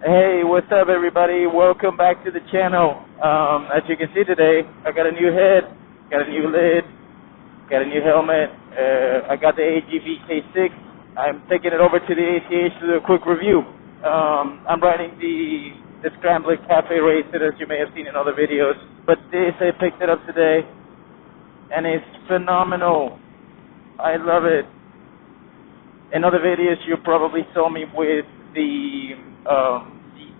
Hey, what's up, everybody? Welcome back to the channel. As you can see today, I got a new head, got a new lid, got a new helmet. I got the AGV K6. I'm taking it over to the ACH to do a quick review. I'm riding the Scrambler Cafe Racer, as you may have seen in other videos. But this, I picked it up today, and it's phenomenal. I love it. In other videos, you probably saw me with the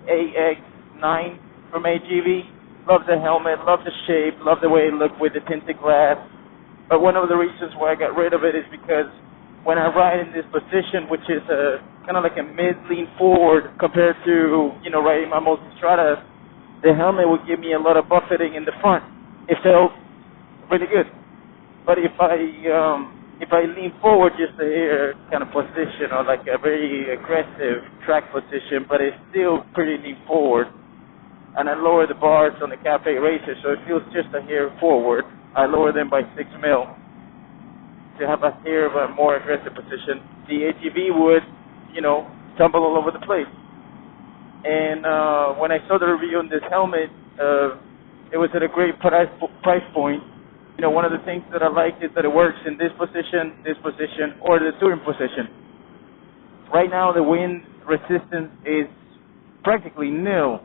AX9 from AGV. Love the helmet, love the shape, love the way it looked with the tinted glass. But one of the reasons why I got rid of it is because when I ride in this position, which is kind of like a mid-lean forward compared to, riding my Multistrada, the helmet would give me a lot of buffeting in the front. It felt really good. But if I lean forward just a hair kind of position, or like a very aggressive track position, but it's still pretty lean forward, and I lower the bars on the Cafe Racer so it feels just a hair forward, I lower them by 6 mil to have a hair of a more aggressive position. The AGV would, tumble all over the place. And when I saw the review on this helmet, it was at a great price point. One of the things that I like is that it works in this position, or the touring position. Right now, the wind resistance is practically nil.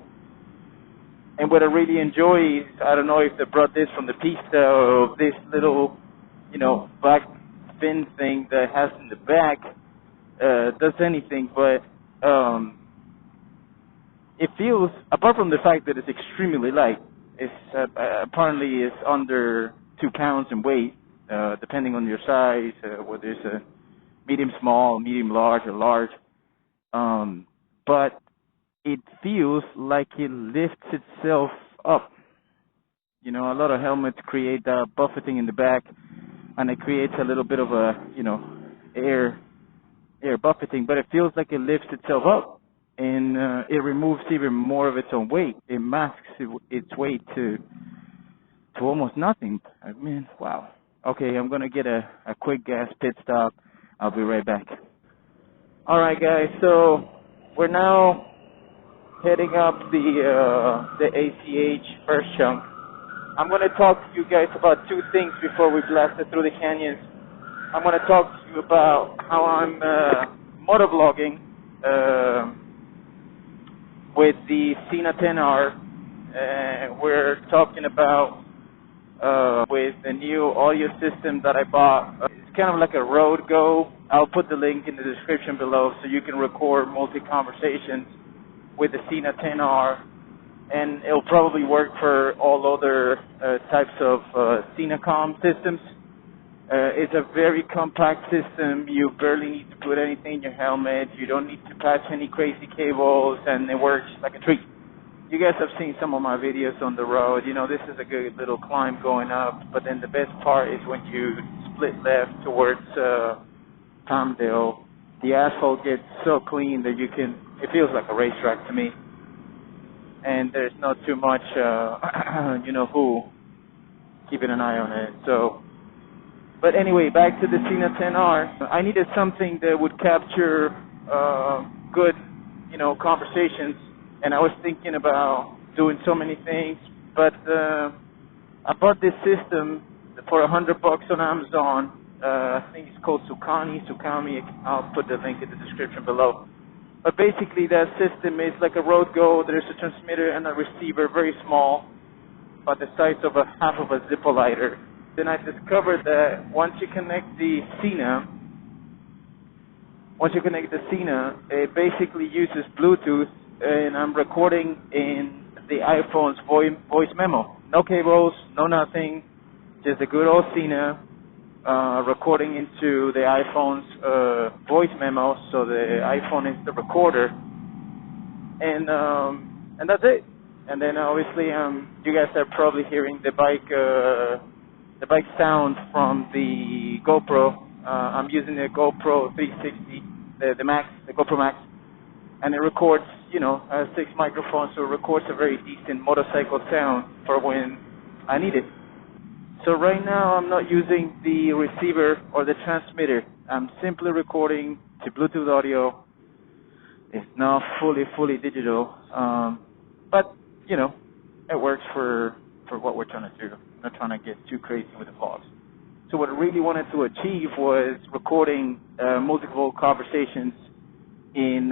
And what I really enjoy is, I don't know if they brought this from the pista or this little, back fin thing that has in the back does anything, but it feels, apart from the fact that it's extremely light, it's apparently it's under 2 pounds in weight, depending on your size, whether it's a medium small, medium large, or large. But it feels like it lifts itself up. A lot of helmets create buffeting in the back, and it creates a little bit of a, air buffeting, but it feels like it lifts itself up, and it removes even more of its own weight. It masks its weight to almost nothing. I mean, wow. Okay, I'm gonna get a quick gas pit stop. I'll be right back. All right, guys. So we're now heading up the ACH first chunk. I'm gonna talk to you guys about 2 things before we blast it through the canyons. I'm gonna talk to you about how I'm motovlogging with the Sena 10R. We're talking about with the new audio system that I bought. It's kind of like a road go. I'll put the link in the description below so you can record multi-conversations with the Sena 10R, and it'll probably work for all other types of Senacom systems. It's a very compact system. You barely need to put anything in your helmet. You don't need to patch any crazy cables, and it works like a treat. You guys have seen some of my videos on the road. This is a good little climb going up, but then the best part is when you split left towards Palmdale. The asphalt gets so clean that it feels like a racetrack to me. And there's not too much, who keeping an eye on it. So, but anyway, back to the Sena 10R. I needed something that would capture good, conversations. And I was thinking about doing so many things, but I bought this system for $100 on Amazon. I think it's called Sukami. I'll put the link in the description below. But basically, that system is like a road go. There's a transmitter and a receiver, very small, about the size of half of a Zippo lighter. Then I discovered that once you connect the Sena, it basically uses Bluetooth, and I'm recording in the iPhone's voice memo. No cables, no nothing, just a good old Sena recording into the iPhone's voice memo, so the iPhone is the recorder, and that's it. And then obviously you guys are probably hearing the bike sound from the GoPro. I'm using the GoPro 360, the GoPro Max, and it records, 6 microphones, so it records a very decent motorcycle sound for when I need it. So right now I'm not using the receiver or the transmitter. I'm simply recording to Bluetooth audio It's not fully digital, but you know, it works for what we're trying to do. I'm not trying to get too crazy with the vlogs. So what I really wanted to achieve was recording multiple conversations in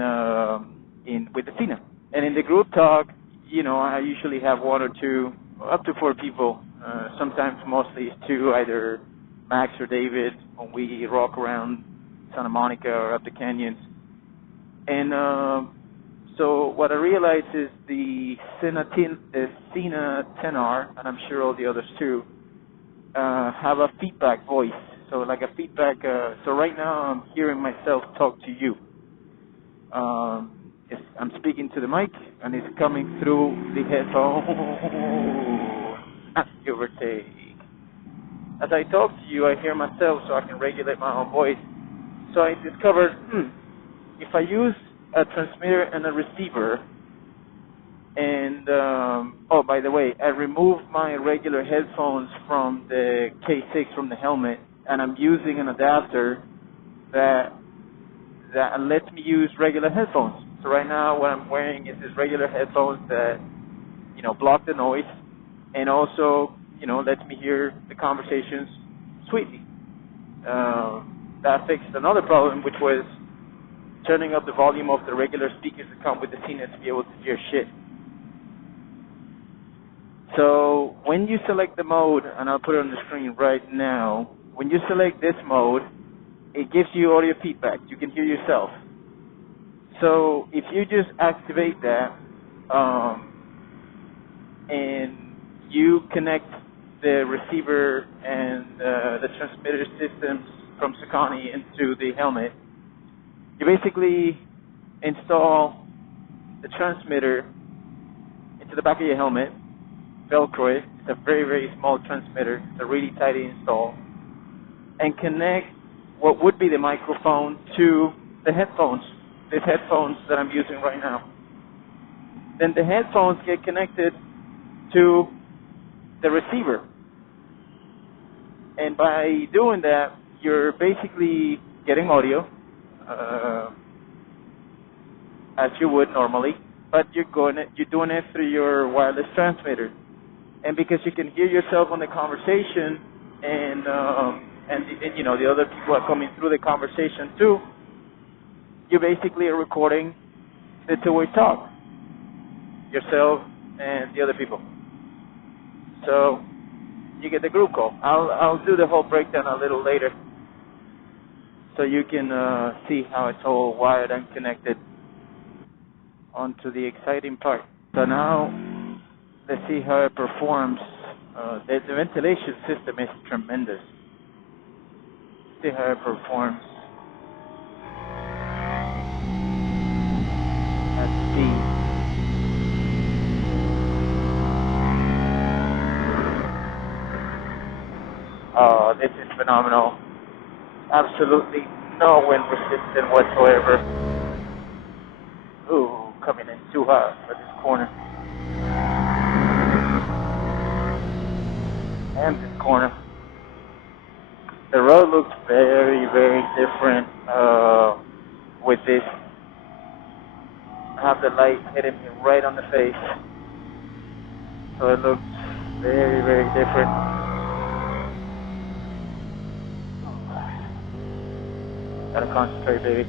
with the Cena. And in the group talk, you know, I usually have one or two, up to four people. Sometimes mostly it's two, either Max or David, when we walk around Santa Monica or up the canyons. And so what I realized is the Cena 10R, and I'm sure all the others too, have a feedback voice. So like a feedback. So right now I'm hearing myself talk to you. I'm speaking to the mic, and it's coming through the headphone. Give or take. As I talk to you, I hear myself, so I can regulate my own voice. So I discovered, if I use a transmitter and a receiver, and oh, by the way, I removed my regular headphones from the K6 from the helmet, and I'm using an adapter that lets me use regular headphones. So right now what I'm wearing is these regular headphones that, you know, block the noise, and also, you know, lets me hear the conversations sweetly. That fixed another problem, which was turning up the volume of the regular speakers that come with the Cena to be able to hear shit. So when you select the mode, and I'll put it on the screen right now, when you select this mode, it gives you audio feedback. You can hear yourself. So if you just activate that, and you connect the receiver and the transmitter systems from Ducati into the helmet, you basically install the transmitter into the back of your helmet, Velcro it. It's a very small transmitter. It's a really tight install, and connect what would be the microphone to the headphones, these headphones that I'm using right now. Then the headphones get connected to the receiver. And by doing that, you're basically getting audio, as you would normally, but you're doing it through your wireless transmitter. And because you can hear yourself on the conversation, and you know, the other people are coming through the conversation too, you basically are recording the two-way talk, yourself and the other people. So you get the group call. I'll do the whole breakdown a little later, so you can see how it's all wired and connected. Onto the exciting part. So now let's see how it performs. The ventilation system is tremendous. See how it performs at speed. Oh, this is phenomenal. Absolutely no wind resistance whatsoever. Ooh, coming in too hot for this corner. And this corner. The road looks very different with this. I have the light hitting me right on the face, so it looks very different. Gotta concentrate, baby.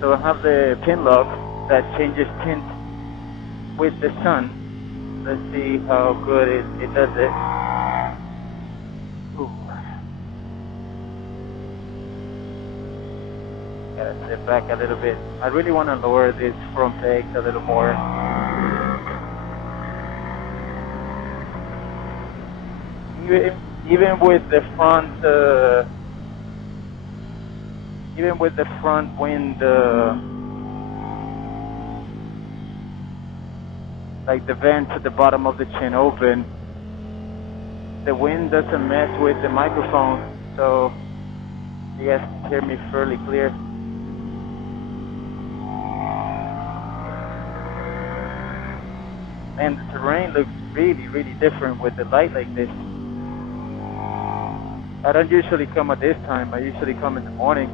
So I have the pin lock that changes tint with the sun. Let's see how good it does it. Ooh. Gotta step back a little bit. I really want to lower this front pegs a little more. Even with the front wind, like the vents at the bottom of the chin open, the wind doesn't mess with the microphone, so you guys can hear me fairly clear. And the terrain looks really different with the light like this. I don't usually come at this time. I usually come in the morning.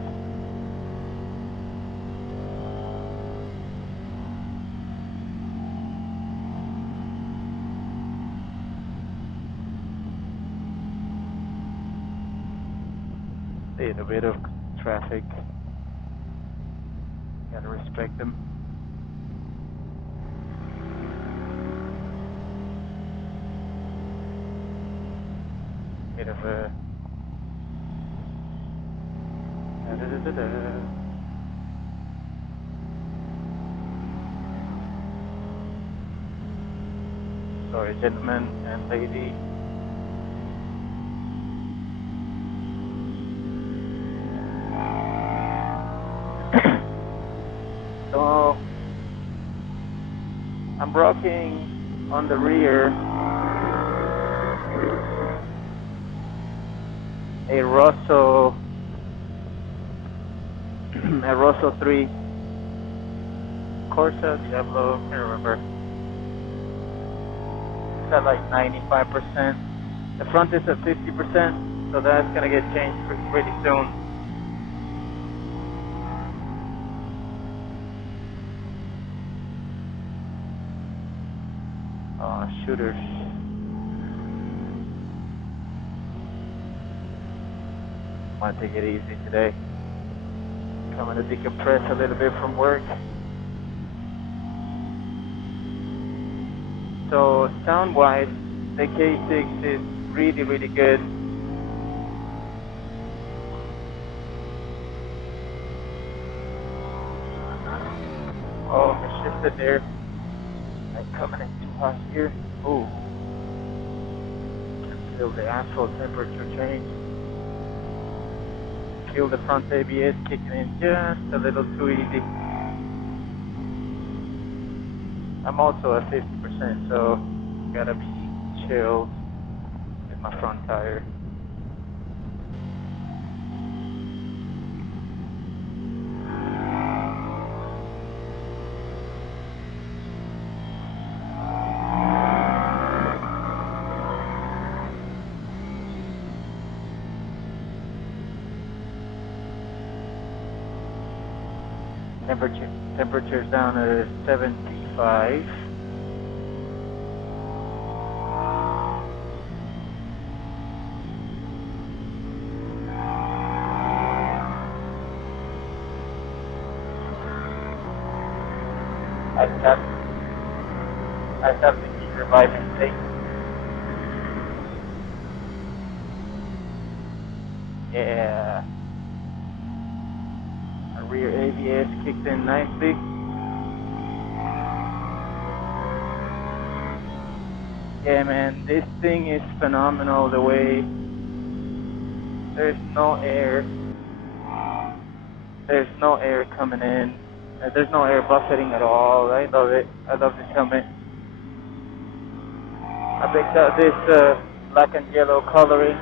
hit a bit of traffic. Gotta respect them. Bit of a sorry, gentlemen and lady. So I'm rocking on the rear a Rosso 3 Corsa Diablo, can't remember. It's at like 95%. The front is at 50%, so that's gonna get changed pretty soon. Shooters. Want to take it easy today. Coming to decompress a little bit from work. So sound-wise, the K6 is really, really good. Oh, I shifted there. I'm coming in too hot here. Ooh. Can feel the asphalt temperature change. Feel the front ABS kicking in just a little too easy. I'm also at 50%, so gotta be chilled with my front tire. Temperature's down at 75. I have to keep reviving things. Yeah. Our rear ABS kicked in nicely. Yeah, man, this thing is phenomenal. The way there's no air coming in. There's no air buffeting at all. I love it. I love this helmet. I picked out this black and yellow coloring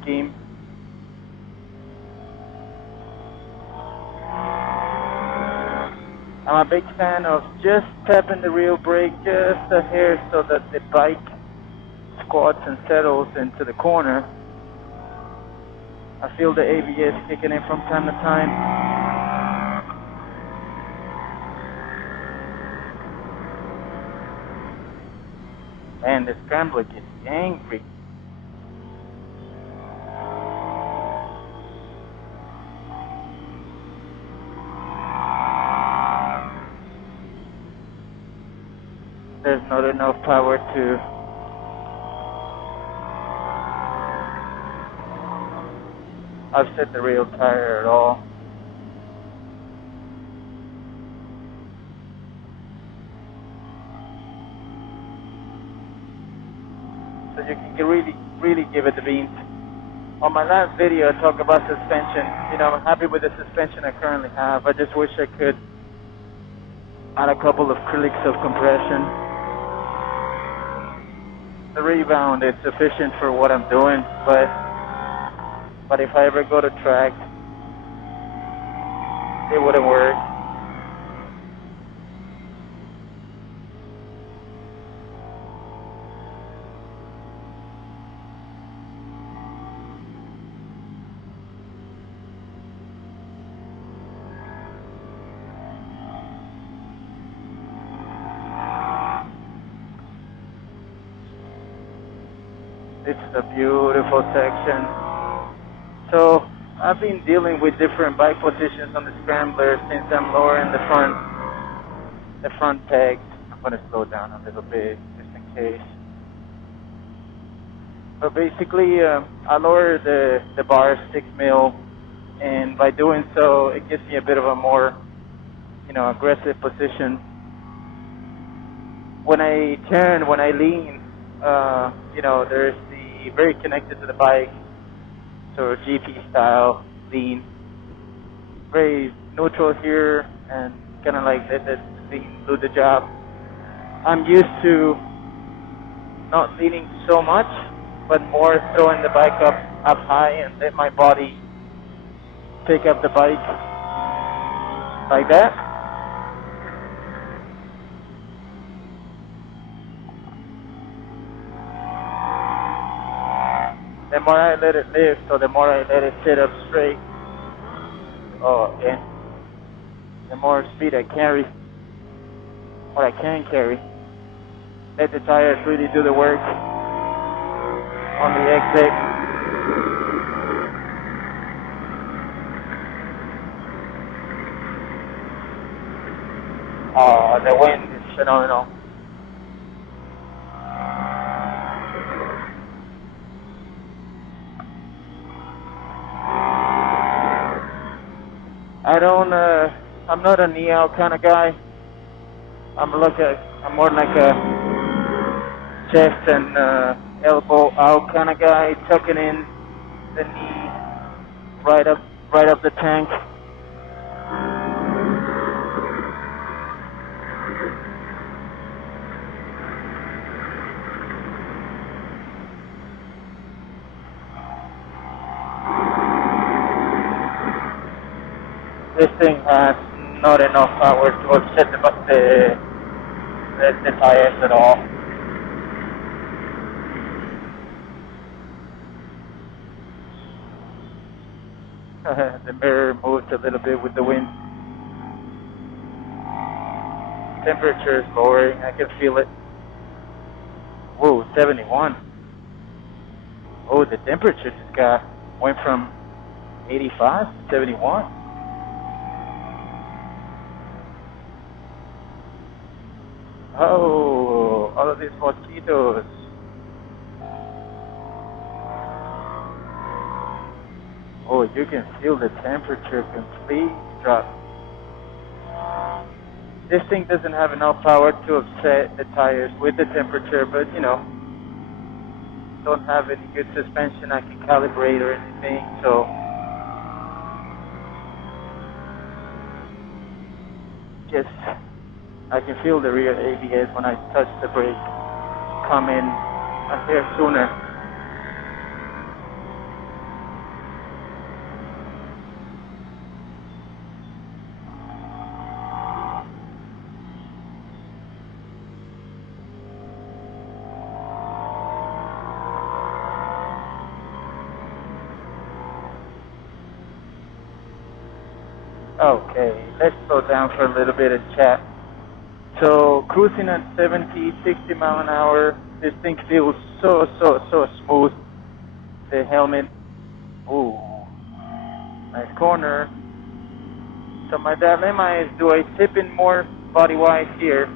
scheme. I'm a big fan of just tapping the real brake just a hair so that the bike squats and settles into the corner. I feel the ABS kicking in from time to time. And the Scrambler gets angry. There's not enough power to offset the real tire at all. So you can really give it the beans. On my last video I talked about suspension. You know, I'm happy with the suspension I currently have. I just wish I could add a couple of clicks of compression. The rebound is sufficient for what I'm doing, but if I ever go to track, it wouldn't work. This is a beautiful section. So I've been dealing with different bike positions on the Scrambler since I'm lowering the front pegs. I'm going to slow down a little bit just in case. But basically, I lower the bar 6 mil, and by doing so, it gives me a bit of a more, aggressive position. When I turn, when I lean, there's the very connected to the bike, so GP style lean, very neutral here, and kind of like let the lean do the job. I'm used to not leaning so much, but more throwing the bike up high and let my body pick up the bike like that. The more I let it lift, or the more I let it sit up straight, the more speed I carry, or I can carry. Let the tires really do the work on the exit. The wind is phenomenal. I'm not a knee out kind of guy. I'm more like a chest and elbow out kind of guy, tucking in the knee right up the tank. This thing has not enough power to offset the tires at all. The mirror moves a little bit with the wind. Temperature is lowering. I can feel it. Whoa, 71. Oh, the temperature just went from 85 to 71. Oh, all of these mosquitoes. Oh, you can feel the temperature completely drop. This thing doesn't have enough power to offset the tires with the temperature, but don't have any good suspension I can calibrate or anything, so I can feel the rear ABS when I touch the brake come in a hair sooner. Okay, let's slow down for a little bit and chat. So cruising at 70, 60 mile an hour, this thing feels so smooth. The helmet, ooh, nice corner. So my dilemma is, do I tip in more body-wise here,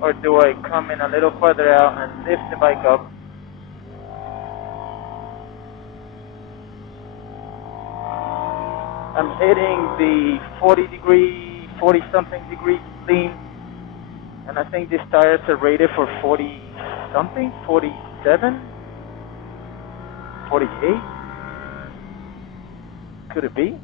or do I come in a little further out and lift the bike up? I'm hitting the 40-something degree lean, and I think these tires are rated for 40-something, 47, 48. Could it be?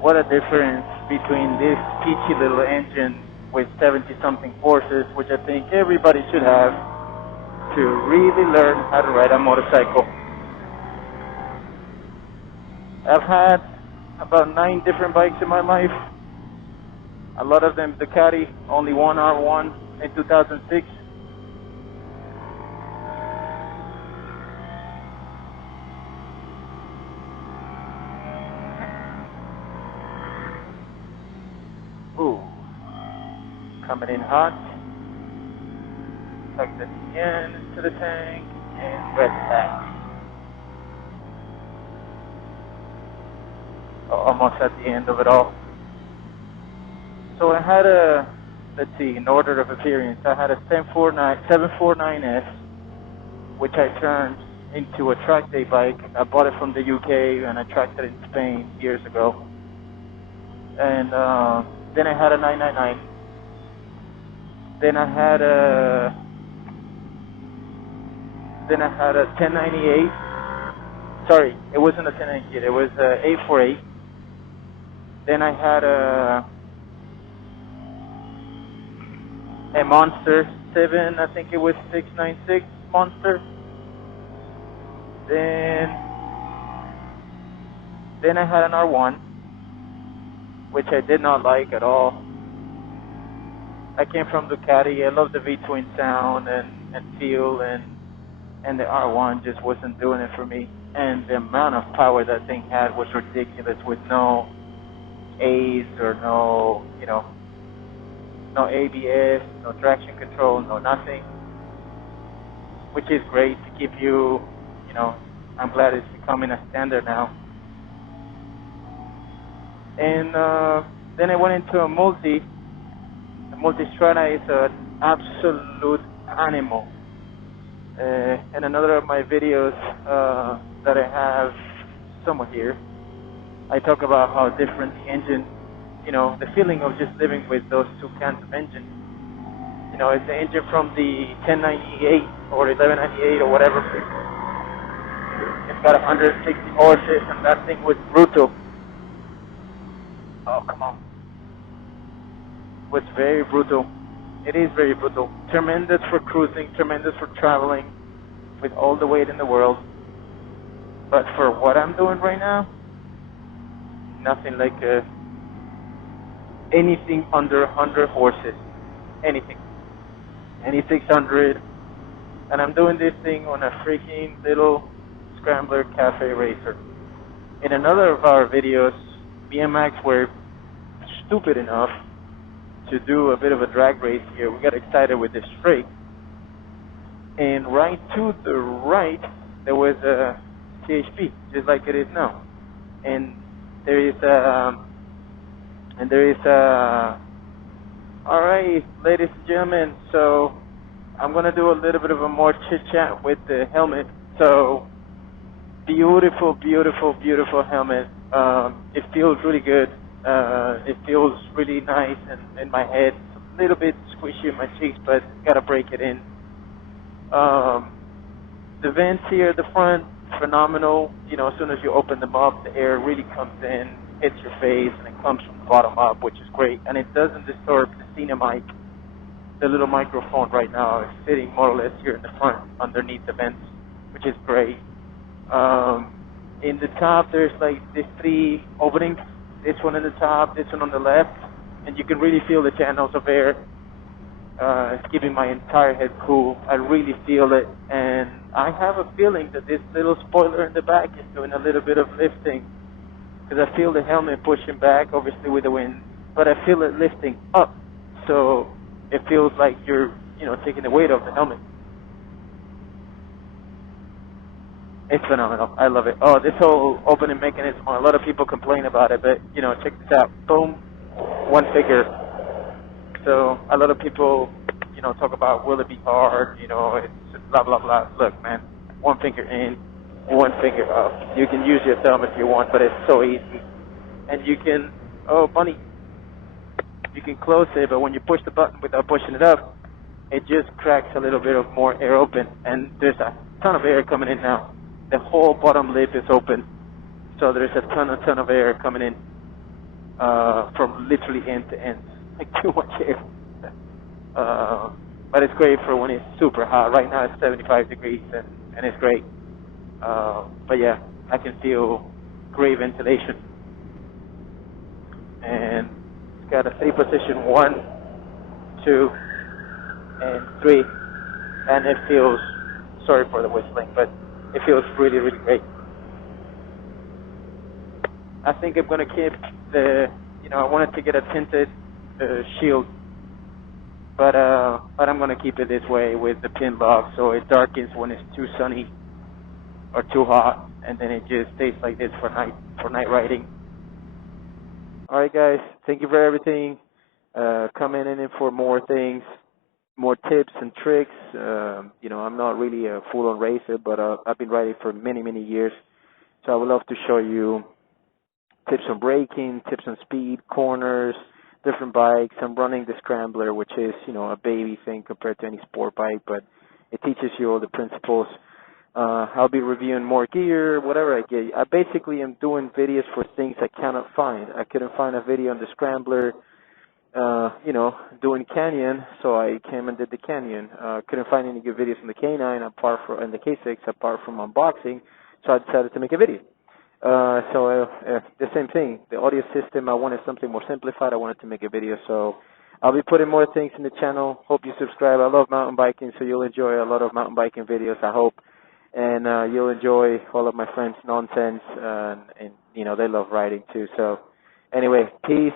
What a difference between this peachy little engine with 70-something horses, which I think everybody should have to really learn how to ride a motorcycle. I've had about 9 different bikes in my life. A lot of them Ducati, only one R1 in 2006. coming in hot. Plug the end into the tank and red back. Almost at the end of it all. So I had a, let's see, in order of appearance, I had a 749S, which I turned into a track day bike. I bought it from the UK and I tracked it in Spain years ago. And then I had a 999. Then I had a 1098. Sorry, it wasn't a 1098. It was a 848. Then I had a Monster 7. I think it was 696 Monster. Then I had an R1, which I did not like at all. I came from Ducati. I love the V-twin sound and feel, and the R1 just wasn't doing it for me. And the amount of power that thing had was ridiculous, with no A's or no ABS, no traction control, no nothing, which is great to keep you, I'm glad it's becoming a standard now. And then I went into a Multistrada is an absolute animal. In another of my videos that I have somewhere here, I talk about how different the engine, the feeling of just living with those two kinds of engines. It's the engine from the 1098 or 1198 or whatever. It's got 160 horses, and that thing was brutal. Oh, come on. It was very brutal. It is very brutal. Tremendous for cruising, tremendous for traveling with all the weight in the world. But for what I'm doing right now, nothing like anything under 100 horses. Anything. Any 600. And I'm doing this thing on a freaking little Scrambler Cafe Racer. In another of our videos, me and Max were stupid enough to do a bit of a drag race here. We got excited with this straight. And right to the right, there was a CHP, just like it is now. And there is all right, ladies and gentlemen, so I'm going to do a little bit of a more chit-chat with the helmet. So, beautiful, beautiful, beautiful helmet. It feels really good. It feels really nice in my head. It's a little bit squishy in my cheeks, but got to break it in. The vents here at the front, phenomenal. As soon as you open them up, the air really comes in, hits your face, and it comes from the bottom up, which is great. And it doesn't disturb the Cena mic. The little microphone right now is sitting more or less here in the front, underneath the vents, which is great. In the top, there's like these 3 openings. This one in the top, this one on the left, and you can really feel the channels of air. It's keeping my entire head cool. I really feel it, and I have a feeling that this little spoiler in the back is doing a little bit of lifting, because I feel the helmet pushing back, obviously with the wind, but I feel it lifting up, so it feels like you're, taking the weight off the helmet. It's phenomenal. I love it. Oh, this whole opening mechanism, a lot of people complain about it, but, check this out. Boom, one figure. So a lot of people, talk about, will it be hard, it's blah, blah, blah. Look, man, one finger in, one finger up. You can use your thumb if you want, but it's so easy. And you can, oh, bunny, you can close it, but when you push the button without pushing it up, it just cracks a little bit of more air open, and there's a ton of air coming in now. The whole bottom lip is open, so there's a ton of air coming in from literally end to end, like too much air. But it's great for when it's super hot. Right now it's 75 degrees, and it's great. But yeah, I can feel great ventilation. And it's got a 3 position, 1, 2, and 3, and it feels, sorry for the whistling, but it feels really, really great. I think I'm going to keep the, I wanted to get a tinted shield but I'm gonna keep it this way with the pin lock, so it darkens when it's too sunny or too hot, and then it just stays like this for night riding. All right, guys, thank you for everything. Coming in for more things, more tips and tricks. I'm not really a full-on racer, but I've been riding for many years, so I would love to show you tips on braking, tips on speed, corners, different bikes. I'm running the Scrambler, which is, a baby thing compared to any sport bike, but it teaches you all the principles. I'll be reviewing more gear, whatever I get. I basically am doing videos for things I cannot find. I couldn't find a video on the Scrambler, doing canyon, so I came and did the canyon. Couldn't find any good videos on the K9 and the K6 apart from unboxing, so I decided to make a video. The same thing, the audio system, I wanted something more simplified. I wanted to make a video, so I'll be putting more things in the channel. Hope you subscribe. I love mountain biking, so you'll enjoy a lot of mountain biking videos, I hope. And you'll enjoy all of my friends' nonsense, and they love riding too. So anyway, peace.